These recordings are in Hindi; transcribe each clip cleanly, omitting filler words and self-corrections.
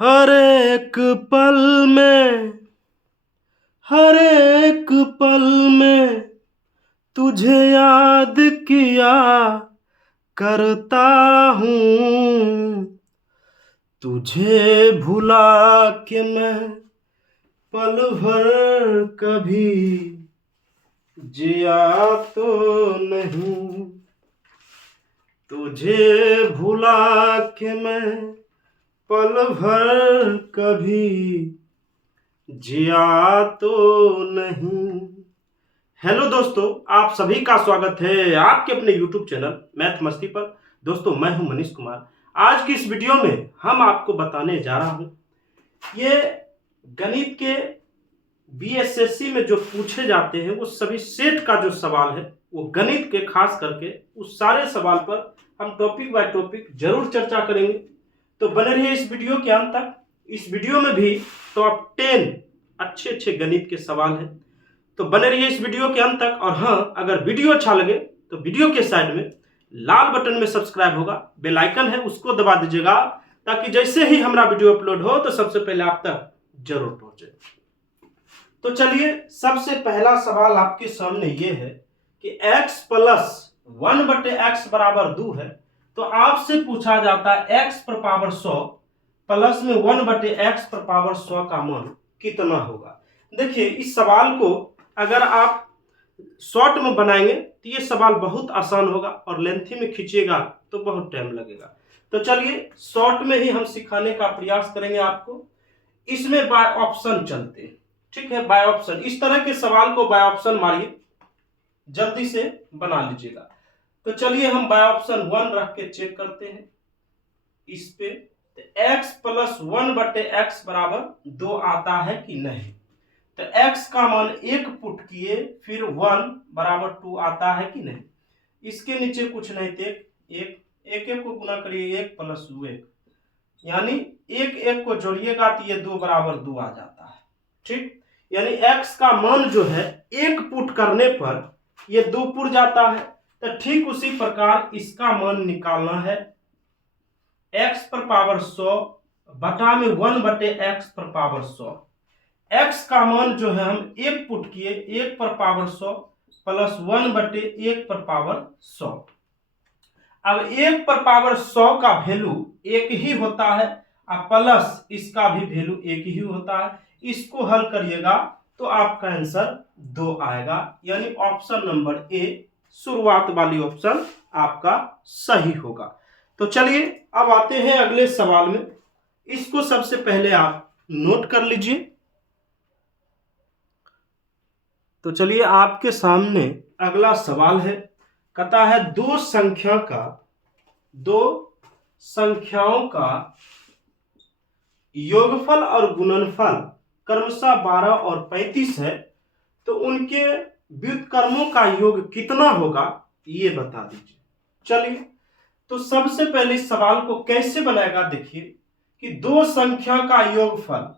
हर एक पल में, हर एक पल में तुझे याद किया करता हूँ। तुझे भुला के मैं पल भर कभी जिया तो नहीं। तुझे भुला के मैं पल भर कभी जिया तो नहीं। हेलो दोस्तों, आप सभी का स्वागत है आपके अपने YouTube चैनल मैथ मस्ती पर। दोस्तों, मैं हूं मनीष कुमार। आज की इस वीडियो में हम आपको बताने जा रहा हूं, ये गणित के BSSC में जो पूछे जाते हैं वो सभी सेट का जो सवाल है, वो गणित के खास करके उस सारे सवाल पर हम टॉपिक बाय टॉपिक जरूर चर्चा करेंगे। तो बने रहिए इस वीडियो के अंत तक। इस वीडियो में भी टॉप 10 अच्छे अच्छे गणित के सवाल हैं, तो बने रहिए इस वीडियो के अंत तक। और हाँ, अगर वीडियो अच्छा लगे तो वीडियो के साइड में लाल बटन में सब्सक्राइब होगा, बेल आइकन है उसको दबा दीजिएगा, ताकि जैसे ही हमारा वीडियो अपलोड हो तो सबसे पहले आप तक जरूर पहुंचे। तो चलिए, सबसे पहला सवाल आपके सामने ये है कि x प्लस 1/x बराबर 2 है। तो आपसे पूछा जाता है x पर पावर 100 प्लस में 1/x पर पावर 100 का मान कितना होगा। देखिए, इस सवाल को अगर आप शॉर्ट में बनाएंगे तो ये सवाल बहुत आसान होगा, और लेंथी में खींचिएगा तो बहुत टाइम लगेगा। तो चलिए, शॉर्ट में ही हम सिखाने का प्रयास करेंगे आपको। इसमें बाय ऑप्शन चलते हैं, ठीक है। बाय ऑप्शन, इस तरह के सवाल को बाय ऑप्शन मारिए, जल्दी से बना लीजिएगा। तो चलिए, हम बाय ऑप्शन 1 रख के चेक करते हैं इस पे। तो x प्लस 1/x बराबर 2 आता है कि नहीं। तो x का मान 1 पुट किए, फिर 1 बराबर 2 आता है कि नहीं। इसके नीचे कुछ नहीं थे, एक को गुना करिए, 1 प्लस 1, यानी एक को जोड़िएगा तो ये 2 बराबर 2 आ जाता है, ठीक। यानी x का मान जो है 1 पुट करने पर ये 2 पुट जाता है। तो ठीक उसी प्रकार इसका मान निकालना है, x पर पावर 100 बटा में 1/x पर पावर 100। x का मान जो है हम 1 पुट किए, 1 पर पावर 100 प्लस 1/1 पर पावर 100। अब 1 पर पावर 100 का वैल्यू 1 ही होता है, और प्लस इसका भी वैल्यू 1 ही होता है। इसको हल करिएगा तो आपका आंसर 2 आएगा, यानी ऑप्शन नंबर ए, शुरुआत वाली ऑप्शन आपका सही होगा। तो चलिए, अब आते हैं अगले सवाल में। इसको सबसे पहले आप नोट कर लीजिए। तो चलिए, आपके सामने अगला सवाल है, कहता है दो संख्याओं का योगफल और गुणनफल क्रमशः 12 और 35 है, तो उनके व्युत्क्रमों का योग कितना होगा, ये बता दीजिए। चलिए, तो सबसे पहले इस सवाल को कैसे बनाएगा, देखिए कि दो संख्या का योगफल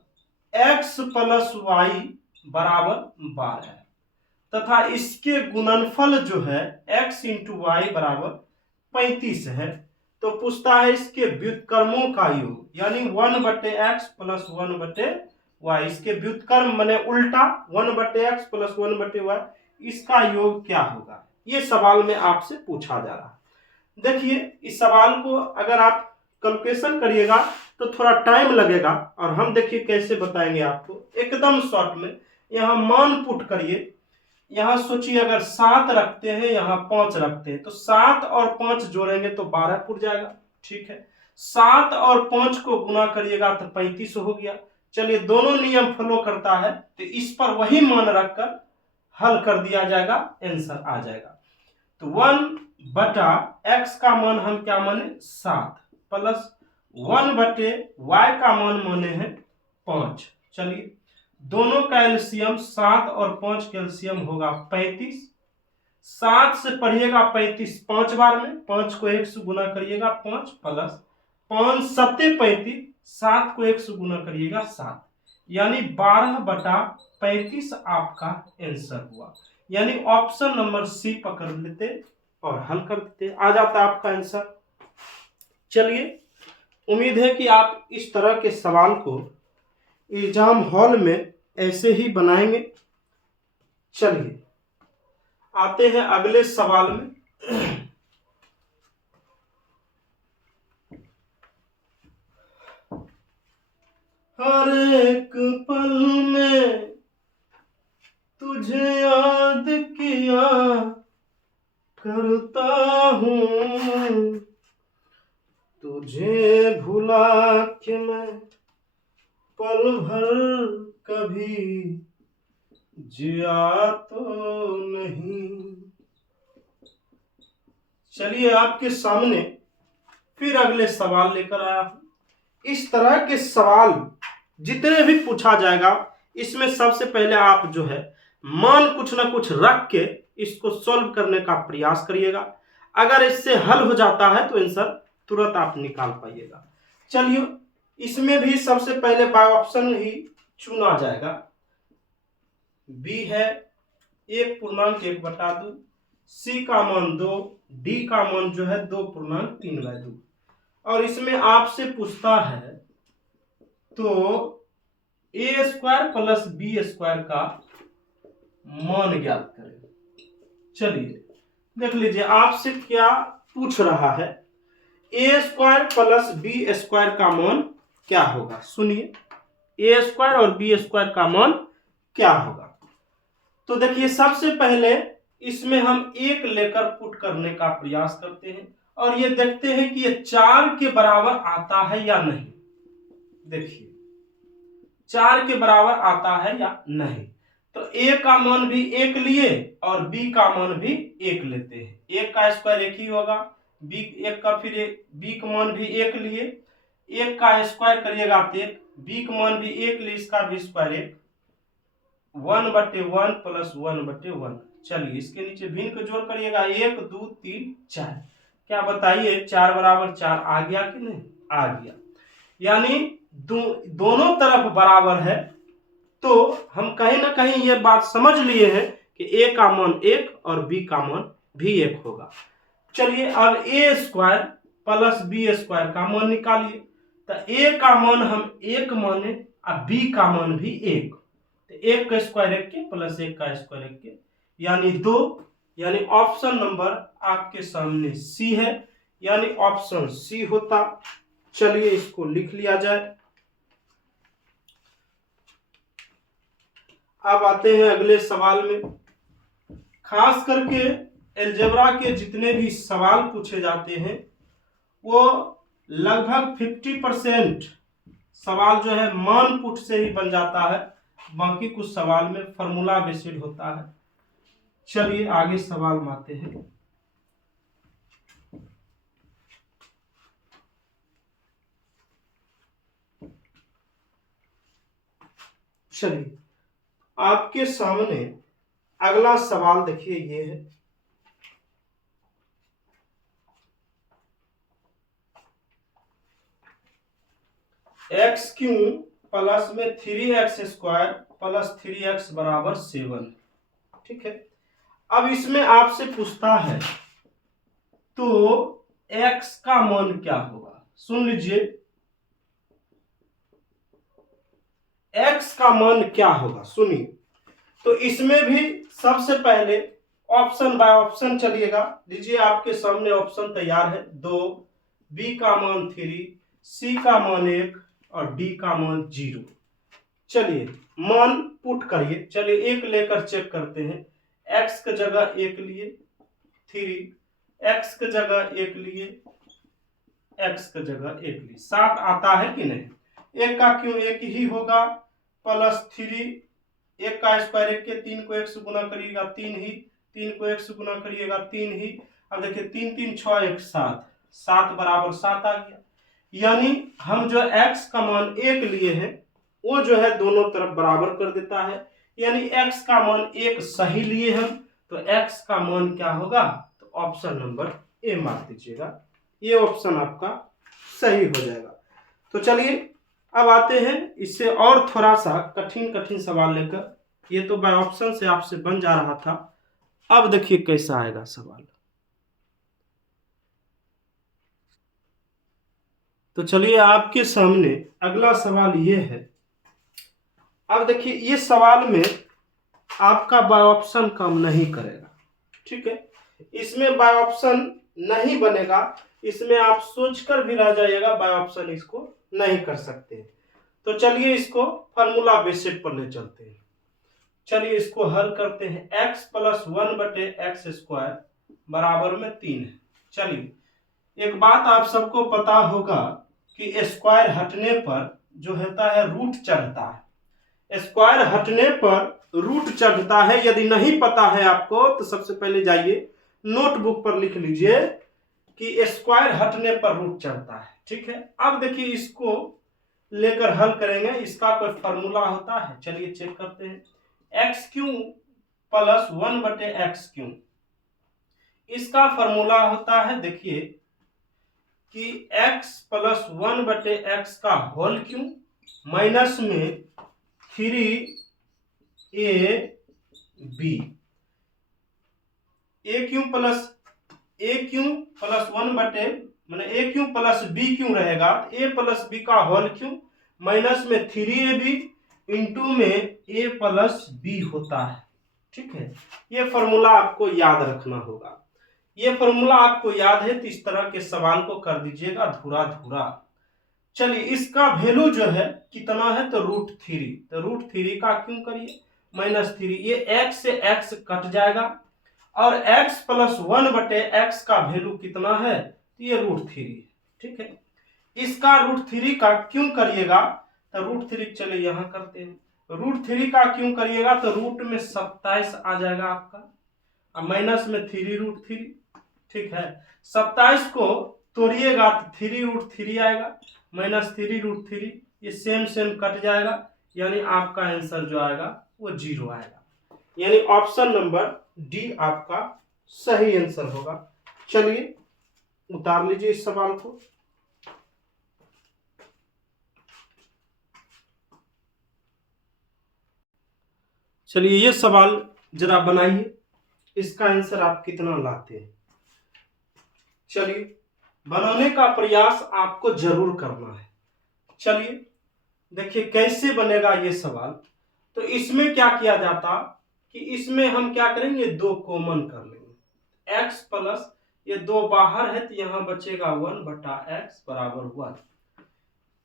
x प्लस वाई बराबर 12 है, तथा इसके गुणनफल जो है x इंटू वाई बराबर 35 है। तो पूछता है इसके व्युत्क्रमों का योग, यानी 1/x प्लस 1/y, इसके व्युत्क्रम माने उल्टा 1/x प्लस 1/y, इसका योग क्या होगा, ये सवाल में आपसे पूछा जा रहा है। देखिए, इस सवाल को अगर आप कैलकुलेशन करिएगा तो थोड़ा टाइम लगेगा, और हम देखिए कैसे बताएंगे आपको एकदम शॉर्ट में। यहाँ मान पुट करिए, यहाँ सोचिए अगर 7 रखते हैं, यहाँ 5 रखते हैं, तो 7 और 5 जोड़ेंगे तो 12 पुट जाएगा, ठीक है। 7 और 5 को गुना करिएगा तो 35 हो गया। चलिए, दोनों नियम फॉलो करता है, तो इस पर वही मान रखकर हल कर दिया जाएगा, आंसर आ जाएगा। तो 1/x का मान हम क्या माने 7, प्लस 1/y का मान माने हैं 5। चलिए, दोनों का एलसीएम 7 और 5 का एलसीएम होगा 35। 7 से पढ़िएगा 35 5 बार में, 5 को 1 से गुना करिएगा 5, प्लस 5 7 35, 7 को 1 से गुना करिएगा 7, यानी 12/35 आपका आंसर हुआ। यानी ऑप्शन नंबर सी पकड़ लेते और हल कर देते, आ जाता आपका आंसर। चलिए, उम्मीद है कि आप इस तरह के सवाल को एग्जाम हॉल में ऐसे ही बनाएंगे। चलिए आते हैं अगले सवाल में। हर एक पल में तुझे याद किया करता हूँ, तुझे भुला के मैं पल भर कभी जिया तो नहीं। चलिए आपके सामने फिर अगले सवाल लेकर आया हूं। इस तरह के सवाल जितने भी पूछा जाएगा, इसमें सबसे पहले आप जो है मान कुछ ना कुछ रख के इसको सॉल्व करने का प्रयास करिएगा। अगर इससे हल हो जाता है तो आंसर तुरंत आप निकाल पाइएगा। चलिए इसमें भी सबसे पहले बाय ऑप्शन ही चुना जाएगा। बी है 1.1/2, सी का मान 2, डी का मान जो है 2.3/2। और इसमें आपसे पूछता है तो a² + b² का मान ज्ञात करें। चलिए देख लीजिए आपसे क्या पूछ रहा है। a² + b² का मान क्या होगा? सुनिए, a² और b² का मान क्या होगा? तो देखिए सबसे पहले इसमें हम एक लेकर पुट करने का प्रयास करते हैं और ये देखते हैं कि ये 4 के बराबर आता है या नहीं। देखिए 4 के बराबर आता है या नहीं। तो a का मान भी 1 लिए और b का मान भी 1 लेते हैं। 1 का स्क्वायर 1 ही होगा, b 1 का फिर b का मान भी 1 लिए, 1 का स्क्वायर करिएगा तो 1, b का मान भी 1 लिए, इसका भी स्क्वायर 1, 1/1 + 1/1। चलिए इसके नीचे भिन्न को जोड़ करिएगा, 1 2 3 4। क्या बताइए 4 बराबर 4 आ गया कि नहीं? आ गया। यानी दोनों तरफ बराबर है। तो हम कहीं ना कहीं ये बात समझ लिए हैं कि a का मान 1 और b का मान भी 1 होगा। चलिए अब a² + b² का मान निकालिए। तो a का मान हम 1 माने और b का मान भी 1। तो 1 का स्क्वायर 1 के + 1 का स्क्वायर 1 के, यानी 2। यानी ऑप्शन नंबर आपके सामने सी है, यानी ऑप्शन सी होता। चलिए इसको लिख लिया जाए। अब आते हैं अगले सवाल में। खास करके अलजेब्रा के जितने भी सवाल पूछे जाते हैं वो लगभग 50% सवाल जो है मान पुट से ही बन जाता है, बाकी कुछ सवाल में फॉर्मूला बेस्ड होता है। चलिए आगे सवाल में आते हैं। चलिए आपके सामने अगला सवाल देखिए, ये है x³ प्लस में 3x² + 3x = 7। ठीक है, अब इसमें आपसे पूछता है तो x का मान क्या होगा? सुन लीजिए x का मान क्या होगा, सुनिए। तो इसमें भी सबसे पहले ऑप्शन बाय ऑप्शन चलिएगा। लीजिए आपके सामने ऑप्शन तैयार है, 2, b का मान 3, c का मान 1 और d का मान 0। चलिए मान पुट करिए। चलिए एक लेकर चेक करते हैं। x की जगह 1 लिए 3, x की जगह 1 लिए, x की जगह 1 लिए, 7 आता है कि नहीं? 1 का क्यों 1 ही होगा, +3, 1 का स्क्वायर 1 के, 3 को 1 से गुना करिएगा 3 ही, 3 को 1 से गुना करिएगा 3 ही। अब देखिए 3 3 6 1 7, 7 बराबर 7 आ गया। यानी हम जो x का मान 1 लिए हैं वो जो है दोनों तरफ बराबर कर देता है। यानी x का मान 1 सही लिए हम, तो x का मान क्या होगा? तो ऑप्शन नंबर ए मार दीजिएगा, ये ऑप्शन आपका सही हो जाएगा। तो चलिए अब आते हैं इससे और थोड़ा सा कठिन सवाल लेकर। ये तो बाय ऑप्शन से आपसे बन जा रहा था, अब देखिए कैसा आएगा सवाल। तो चलिए आपके सामने अगला सवाल ये है। अब देखिए ये सवाल में आपका बाय ऑप्शन काम नहीं करेगा, ठीक है। इसमें बाय ऑप्शन नहीं बनेगा, इसमें आप सोचकर भी रह जाइएगा, बाय ऑप्शन इसको नहीं कर सकते। तो चलिए इसको फार्मूला बेसिस पर ले चलते हैं। चलिए इसको हल करते हैं। x प्लस 1/x² बराबर में 3 है। चलिए एक बात आप सबको पता होगा कि स्क्वायर हटने पर जो होता है रूट चढ़ता है। स्क्वायर हटने पर रूट चढ़ता है। यदि नहीं पता है आपको तो सबसे पहले जाइए नोटबुक पर लिख लीजिए कि स्क्वायर हटने पर रूट चढ़ता है, ठीक है। अब देखिए इसको लेकर हल करेंगे, इसका कोई फॉर्मूला होता है? चलिए चेक करते हैं। x³ प्लस 1/x³, इसका फॉर्मूला होता है, देखिए कि x प्लस 1/x का होल क्यूब माइनस में 3ab, a³ प्लस 1 बटे मैंने a³ प्लस b³ रहेगा, a प्लस b का होल क्यूब माइनस में 3ab इंटू में a प्लस b होता है, ठीक है। ये फॉर्मूला आपको याद रखना होगा। ये फॉर्मूला आपको याद है तो इस तरह के सवाल को कर दीजिएगा धुरा धुरा। चलिए इसका वैल्यू जो है कितना है तो √3, तो √3 का क्यों करिए -3, ये x से x कट जाएगा और x प्लस 1/x का वैल्यू कितना है तो ये √3 है, ठीक है। इसका √3 का क्यों करिएगा तो √3 चलिए यहां करते हैं। √3 का क्यों करिएगा तो रूट में 27 आ जाएगा आपका और माइनस में 3√3, ठीक है। 27 को तोड़िएगा तो 3√3 आएगा, माइनस 3√3, ये सेम सेम कट जाएगा, यानी आपका आंसर जो आएगा वो 0 आएगा। यानी ऑप्शन नंबर डी आपका सही आंसर होगा। चलिए उतार लीजिए इस सवाल को। चलिए ये सवाल जरा बनाइए, इसका आंसर आप कितना लाते हैं। चलिए बनाने का प्रयास आपको जरूर करना है। चलिए देखिए कैसे बनेगा ये सवाल। तो इसमें क्या किया जाता कि इसमें हम क्या करेंगे, 2 कॉमन कर लेंगे। x प्लस ये 2 बाहर है तो यहां बचेगा 1/x बराबर 1।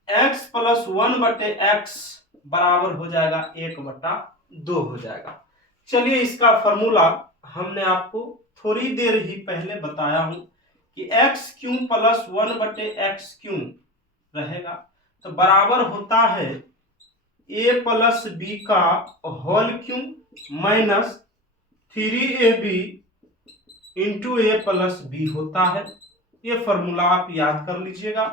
x प्लस 1/x बराबर हो जाएगा 1/2 हो जाएगा। चलिए इसका फॉर्मूला हमने आपको थोड़ी देर ही पहले बताया हूं कि x³ प्लस 1/x³ रहेगा तो बराबर होता है a प्लस b का whole cube minus 3ab into a plus b होता है। ये फॉर्मूला आप याद कर लीजिएगा,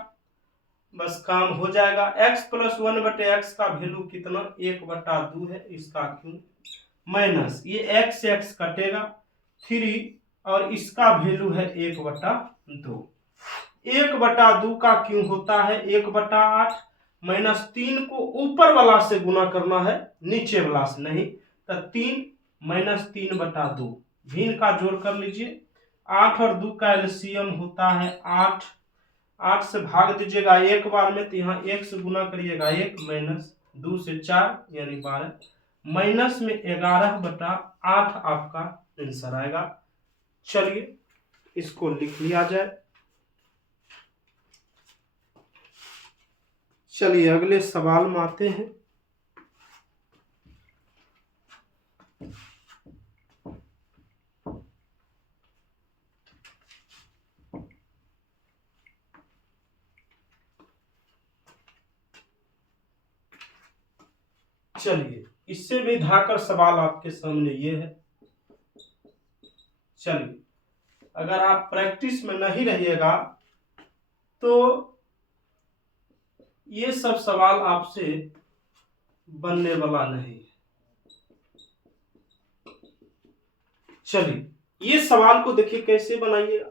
बस काम हो जाएगा। x प्लस 1/x का वैल्यू कितना 1/2 है, इसका क्यूब माइनस ये x से x कटेगा 3 और इसका वैल्यू है 1/2। 1/2 का क्यों होता है 1/8, माइनस 3 को ऊपर वाला से गुना करना है नीचे वाला से नहीं, तो 3 माइनस 3/2 भिन्न का जोड़ कर लीजिए। 8 और 2 का एलसीएम होता है 8, 8 से भाग दीजिएगा एक बार में तो यहाँ 1 से गुना करिएगा 1, माइनस 2 से 4 यानी 12, माइनस में 11/8 आपका आंसर आएगा। चलिए इसको लिख लिया जाए। चलिए अगले सवाल में आते हैं। चलिए इससे भी धाकर सवाल आपके सामने ये है। चलिए अगर आप प्रैक्टिस में नहीं रहिएगा तो ये सब सवाल आपसे बनने वाला नहीं है। चलिए ये सवाल को देखिए कैसे बनाइएगा।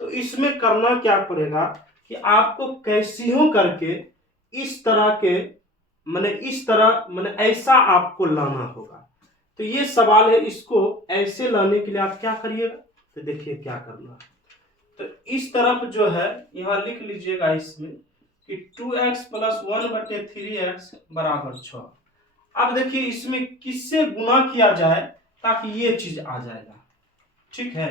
तो इसमें करना क्या पड़ेगा कि आपको कैसियों करके इस तरह माने ऐसा आपको लाना होगा। तो ये सवाल है, इसको ऐसे लाने के लिए आप क्या करिएगा तो देखिए क्या करना है। तो इस तरफ जो है यहाँ लिख लीजिएगा इसमें कि 2x प्लस 1/3x बराबर 6। अब देखिए इसमें किससे गुना किया जाए ताकि ये चीज आ जाएगा। ठीक है,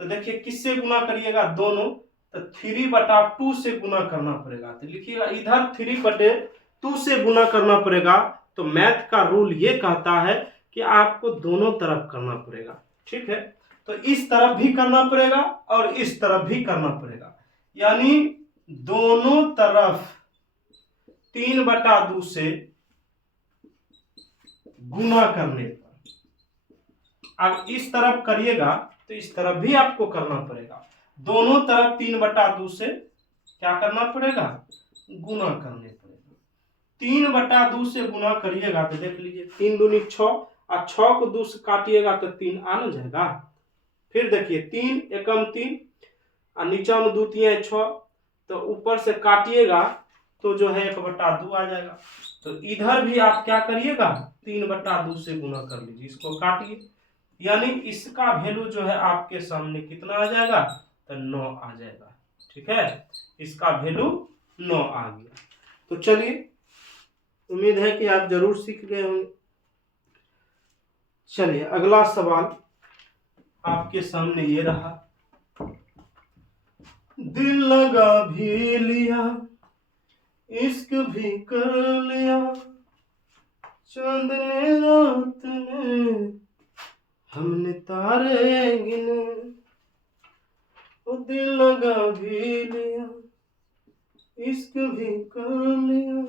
तो देखिए किससे गुना करिएगा, दोनों, तो 3/2 से गुना करना पड़ेगा। तो लिखिएगा इधर 3/2 से गुना करना पड़ेगा। तो मैथ का रूल ये कहता है कि आपको दोनों तरफ करना पड़ेगा। ठीक है, तो इस तरफ भी करना पड़ेगा और इस तरफ भी करना पड़ेगा, यानी दोनों तरफ 3/2 से गुना करने पर। अब इस तरफ करिएगा तो इस तरफ भी आपको करना पड़ेगा। दोनों तरफ 3/2 से क्या करना पड़ेगा, गुना करने पड़ेगा। 3/2 से गुना करिएगा तो देख लीजिए 3 दूनी 6 और 6 को 2 से काटिएगा तो 3 आ न जाएगा। फिर देखिए 3 एकम 3 और नीचा में 2 3 6, तो ऊपर से काटिएगा तो जो है 1/2 आ जाएगा। तो इधर भी आप क्या करिएगा, 3/2 से गुना कर लीजिए, इसको काटिए, यानी इसका वैल्यू जो है आपके सामने कितना आ जाएगा, तो 9 आ जाएगा। ठीक है, इसका वैल्यू 9 आ गया। तो चलिए, उम्मीद है कि आप जरूर सीख गए होंगे। चलिए अगला सवाल आपके सामने ये रहा। दिल लगा भी लिया, इश्क भी कर लिया, चांद ने रात में हमने तारे गिने। वो दिल लगा भी लिया, इश्क भी कर लिया,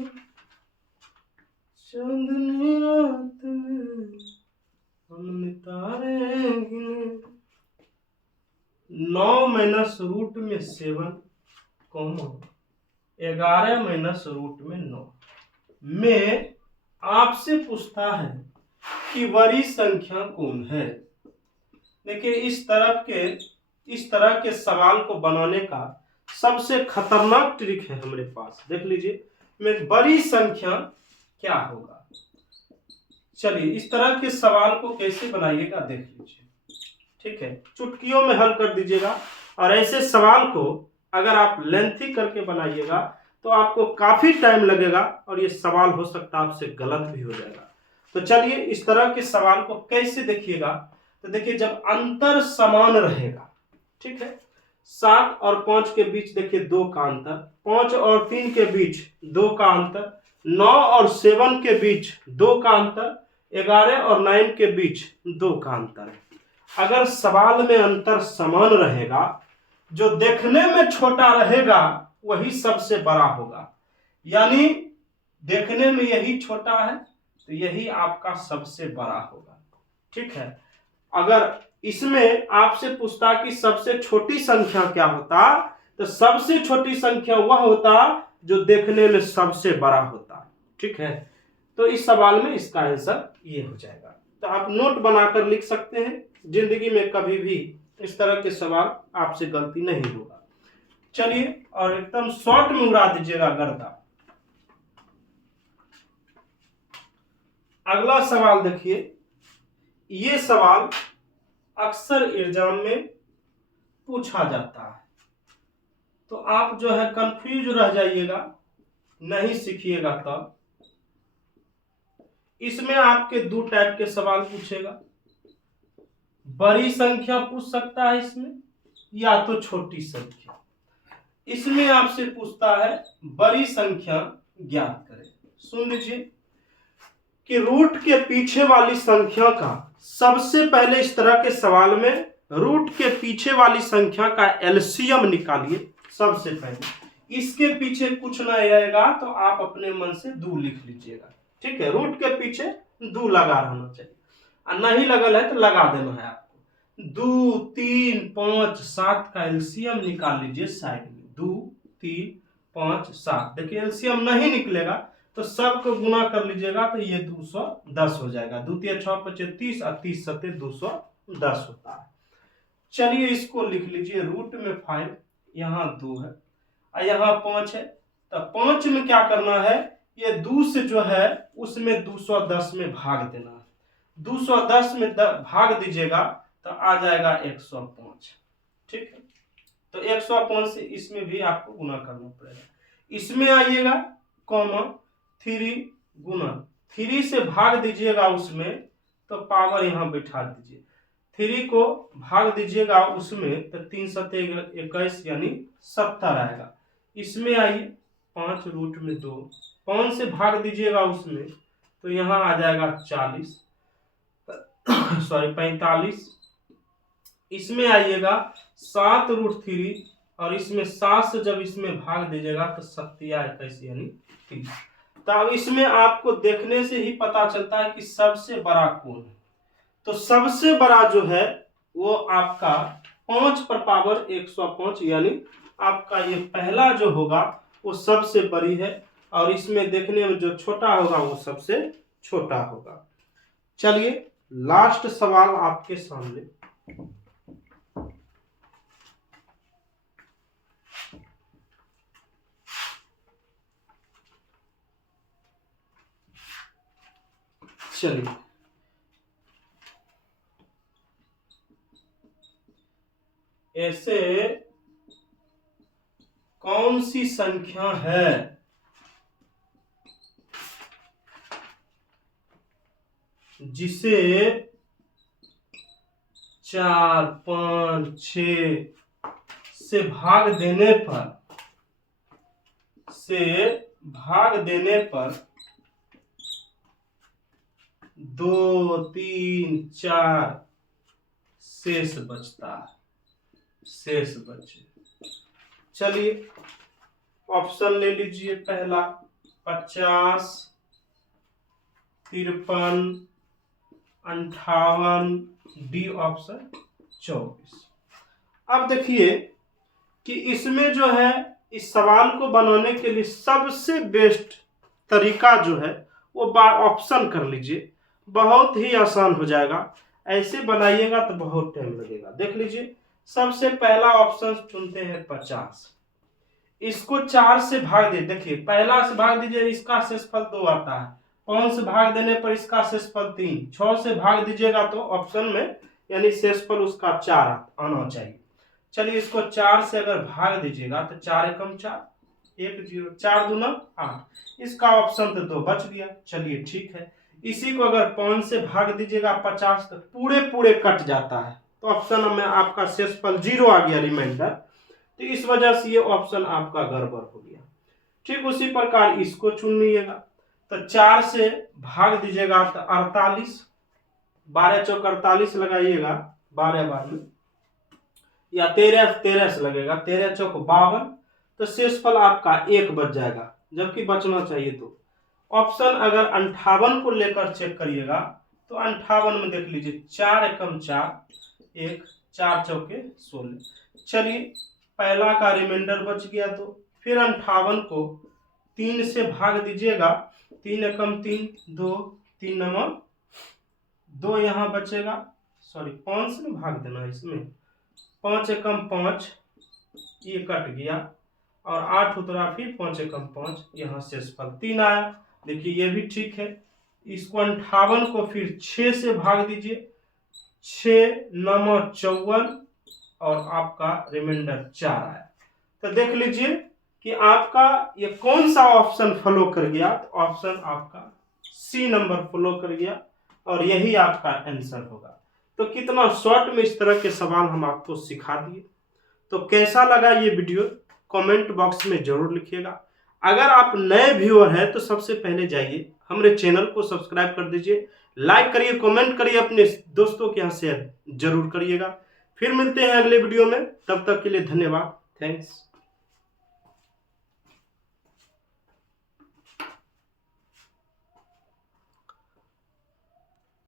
चांद ने रात में हमने तारे गिने। 9 माइनस रूट में 7 कॉमन 11 माइनस रूट में 9 में आपसे पूछता है कि बड़ी संख्या कौन है। देखिए इस तरह के सवाल को बनाने का सबसे खतरनाक ट्रिक है हमारे पास। देख लीजिए में बड़ी संख्या क्या होगा। चलिए इस तरह के सवाल को कैसे बनाइएगा देख लीजिए। ठीक है, चुटकियों में हल कर दीजिएगा। और ऐसे सवाल को अगर आप लेंथी करके बनाइएगा तो आपको काफी टाइम लगेगा और ये सवाल हो सकता है आपसे गलत भी हो जाएगा। तो चलिए इस तरह के सवाल को कैसे देखिएगा। तो देखिए जब अंतर समान रहेगा, ठीक है, 7 और 5 के बीच देखिए 2 का अंतर, 5 और 3 के बीच 2 का अंतर, 9 और 7 के बीच 2 का अंतर, 11 और 9 के बीच 2 का अंतर है। अगर सवाल में अंतर समान रहेगा, जो देखने में छोटा रहेगा वही सबसे बड़ा होगा, यानी देखने में यही छोटा है तो यही आपका सबसे बड़ा होगा। ठीक है, अगर इसमें आपसे पूछता कि सबसे छोटी संख्या क्या होता, तो सबसे छोटी संख्या वह होता जो देखने में सबसे बड़ा होता। ठीक है, तो इस सवाल में इसका आंसर ये हो जाएगा। तो आप नोट बनाकर लिख सकते हैं, जिंदगी में कभी भी इस तरह के सवाल आपसे गलती नहीं होगा। चलिए और एकदम शॉर्ट में उड़ा दीजिएगा गर्दा। अगला सवाल देखिए, ये सवाल अक्सर एग्जाम में पूछा जाता है, तो आप जो है कंफ्यूज रह जाइएगा, नहीं सीखिएगा तब। इसमें आपके 2 टाइप के सवाल पूछेगा। बड़ी संख्या पूछ सकता है इसमें, या तो छोटी संख्या। इसमें आपसे पूछता है बड़ी संख्या ज्ञात करें। सुन लीजिए कि रूट के पीछे वाली संख्या का, सबसे पहले इस तरह के सवाल में रूट के पीछे वाली संख्या का एलसीएम निकालिए। सबसे पहले इसके पीछे कुछ ना आएगा तो आप अपने मन से 2 लिख लीजिएगा। ठीक है, रूट के पीछे 2 लगा रहना चाहिए, और नहीं लगल है तो लगा देना है आपको। 2 3 5 7 का एलसीएम निकाल लीजिए साइड में। 2 3 5 7, देखिए एलसीएम नहीं निकलेगा तो सबको गुना कर लीजिएगा तो ये 210 हो जाएगा। 2 3 6 5 30 और 30 7 210 होता है। चलिए इसको लिख लीजिए, रूट में 5, यहाँ 2 है और यहाँ 5 है, तो 5 में क्या करना है, ये 2 से जो है उसमें 210 में भाग देना है। 210 में भाग दीजिएगा तो आ जाएगा 105। ठीक है, तो 105 से इसमें भी आपको गुना करना पड़ेगा। इसमें आइएगा कॉमा 3 गुना 3 से भाग दीजिएगा उसमें तो पावर यहाँ बैठा दीजिए, 3 को भाग दीजिएगा उसमें तो 3 सत्ते 21 यानी 70 आएगा। इसमें आइए 5 रूट में 2, 5 से भाग दीजिएगा उसमें तो यहाँ आ जाएगा 40 सॉरी 45। इसमें आइएगा 7 रूट 3 और इसमें 7 से जब इसमें भाग दीजिएगा तो 27 यानी 30। तो अब इसमें आपको देखने से ही पता चलता है कि सबसे बड़ा कौन है। तो सबसे बड़ा जो है वो आपका 5 पर पावर 105 यानी आपका ये पहला जो होगा वो सबसे बड़ी है और इसमें देखने में जो छोटा होगा वो सबसे छोटा होगा। चलिए लास्ट सवाल आपके सामने। चलिए ऐसे कौन सी संख्या है जिसे 4, 5, 6 से भाग देने पर 2, 3, 4 शेष बचता है, शेष बचे। चलिए ऑप्शन ले लीजिए। पहला 50, 53, 58, डी ऑप्शन 24। अब देखिए कि इसमें जो है इस सवाल को बनाने के लिए सबसे बेस्ट तरीका जो है वो ऑप्शन कर लीजिए, बहुत ही आसान हो जाएगा। ऐसे बनाइएगा तो बहुत टाइम लगेगा। देख लीजिए सबसे पहला ऑप्शन चुनते हैं 50, इसको 4 से भाग दे, देखिए पहला से भाग दीजिए इसका शेषफल 2 आता है, 5 से भाग देने पर इसका शेषफल 3, 6 से भाग दीजिएगा तो ऑप्शन में यानी शेषफल उसका 4 आना चाहिए। चलिए इसको 4 से अगर भाग दीजिएगा तो 4 एकम 4, 1 0, 4 दूना 8, इसका ऑप्शन तो 2 बच गया। चलिए ठीक है, इसी को अगर 5 से भाग दीजिएगा 50 तो पूरे कट जाता है तो ऑप्शन में आपका शेषफल 0 आ गया रिमाइंडर, तो इस वजह से ये ऑप्शन आपका गड़बड़ हो गया। ठीक उसी प्रकार इसको चुन लीजिएगा तो 4 से भाग दीजिएगा तो 48, 12 चौक 48 लगाइएगा 12 बार में, या 13 से लगेगा 13 चौक 52, तो शेषफल आपका 1 बच जाएगा जबकि बचना चाहिए 2। ऑप्शन अगर 58 को लेकर चेक करिएगा तो 58 में देख लीजिए 4 एकम 4, 1, 4 चौके 16। चलिए पहला का रिमाइंडर बच गया तो फिर 58 को 3 से भाग दीजिएगा, 3 एकम 3, 2, 3 नमक 2 यहाँ बचेगा, सॉरी 5 से भाग देना इसमें, 5 एकम 5 ये कट गया और 8 उतरा, फिर 5 एकम 5 यहाँ शेषफल 3 आया। देखिए ये भी ठीक है। इसको 58 को फिर 6 से भाग दीजिए, 6 9 54 और आपका रिमाइंडर 4 आया। तो देख लीजिए कि आपका ये कौन सा ऑप्शन फॉलो कर गया, तो ऑप्शन आपका सी नंबर फॉलो कर गया और यही आपका आंसर होगा। तो कितना शॉर्ट में इस तरह के सवाल हम आपको सिखा दिए। तो कैसा लगा ये वीडियो कमेंट बॉक्स में जरूर लिखिएगा। अगर आप नए व्यूअर हैं तो सबसे पहले जाइए हमारे चैनल को सब्सक्राइब कर दीजिए, लाइक करिए, कमेंट करिए, अपने दोस्तों के यहाँ शेयर जरूर करिएगा। फिर मिलते हैं अगले वीडियो में, तब तक के लिए धन्यवाद, थैंक्स।